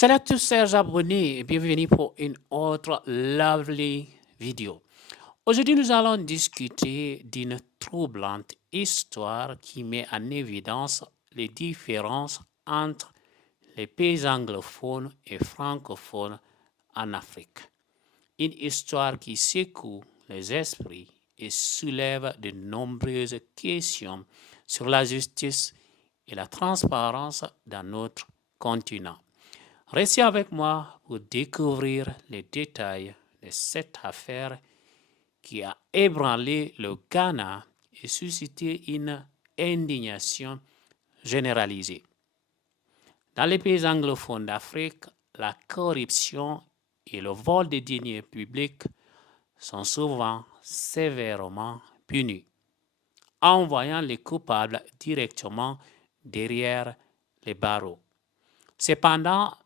Salut à tous, chers abonnés, et bienvenue pour une autre lovely vidéo. Aujourd'hui, nous allons discuter d'une troublante histoire qui met en évidence les différences entre les pays anglophones et francophones en Afrique. Une histoire qui secoue les esprits et soulève de nombreuses questions sur la justice et la transparence dans notre continent. Restez avec moi pour découvrir les détails de cette affaire qui a ébranlé le Ghana et suscité une indignation généralisée. Dans les pays anglophones d'Afrique, la corruption et le vol des deniers publics sont souvent sévèrement punis, envoyant les coupables directement derrière les barreaux. Cependant,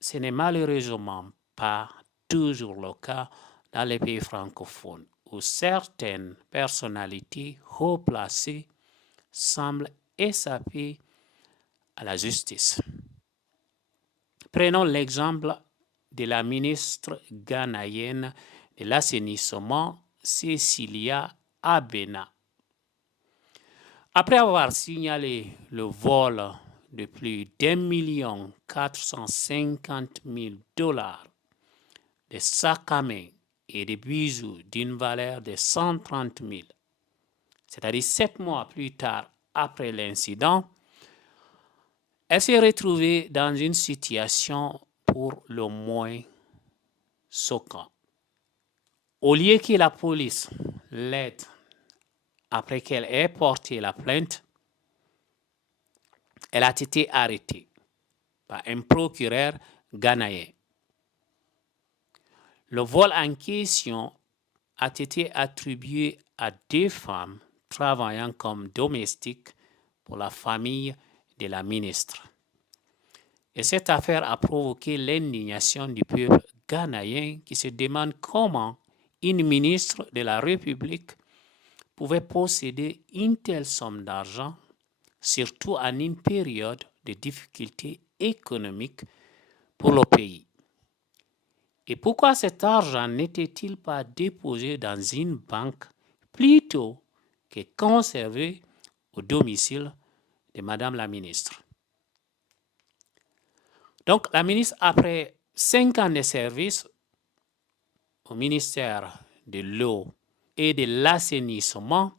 ce n'est malheureusement pas toujours le cas dans les pays francophones, où certaines personnalités haut placées semblent échapper à la justice. Prenons l'exemple de la ministre ghanéenne de l'assainissement, Cecilia Abena. Après avoir signalé le vol de plus d'1,450,000 $ de sacs à main et de bijoux d'une valeur de 130 000, c'est-à-dire 7 mois plus tard après l'incident, elle s'est retrouvée dans une situation pour le moins choquante. Au lieu que la police l'aide après qu'elle ait porté la plainte, elle a été arrêtée par un procureur ghanéen. Le vol en question a été attribué à 2 femmes travaillant comme domestiques pour la famille de la ministre. Et cette affaire a provoqué l'indignation du peuple ghanéen qui se demande comment une ministre de la République pouvait posséder une telle somme d'argent, surtout en une période de difficultés économiques pour le pays. Et pourquoi cet argent n'était-il pas déposé dans une banque plutôt que conservé au domicile de Madame la ministre? Donc, la ministre, après 5 ans de service au ministère de l'eau et de l'assainissement,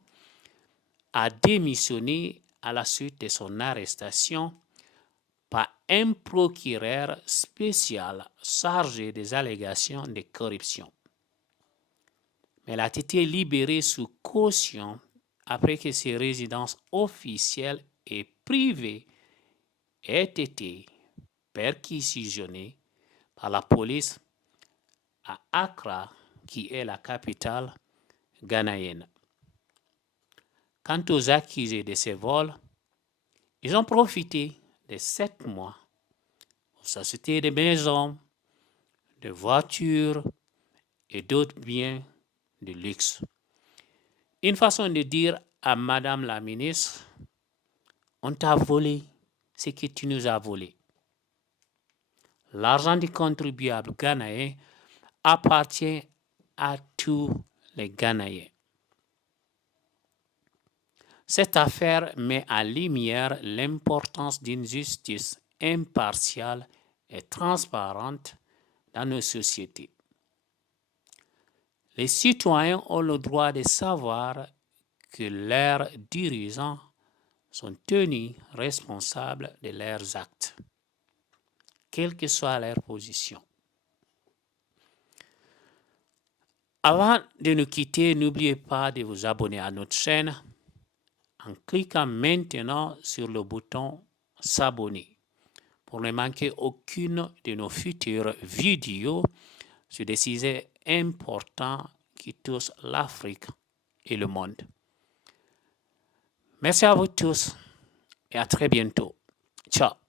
a démissionné à la suite de son arrestation par un procureur spécial chargé des allégations de corruption. Mais elle a été libérée sous caution après que ses résidences officielles et privées aient été perquisitionnées par la police à Accra, qui est la capitale ghanéenne. Quant aux accusés de ces vols, ils ont profité de 7 mois pour s'acheter des maisons, des voitures et d'autres biens de luxe. Une façon de dire à Madame la ministre, on t'a volé ce que tu nous as volé. L'argent du contribuable ghanéen appartient à tous les Ghanéens. Cette affaire met en lumière l'importance d'une justice impartiale et transparente dans nos sociétés. Les citoyens ont le droit de savoir que leurs dirigeants sont tenus responsables de leurs actes, quelle que soit leur position. Avant de nous quitter, n'oubliez pas de vous abonner à notre chaîne en cliquant maintenant sur le bouton s'abonner pour ne manquer aucune de nos futures vidéos sur des sujets importants qui touchent l'Afrique et le monde. Merci à vous tous et à très bientôt. Ciao.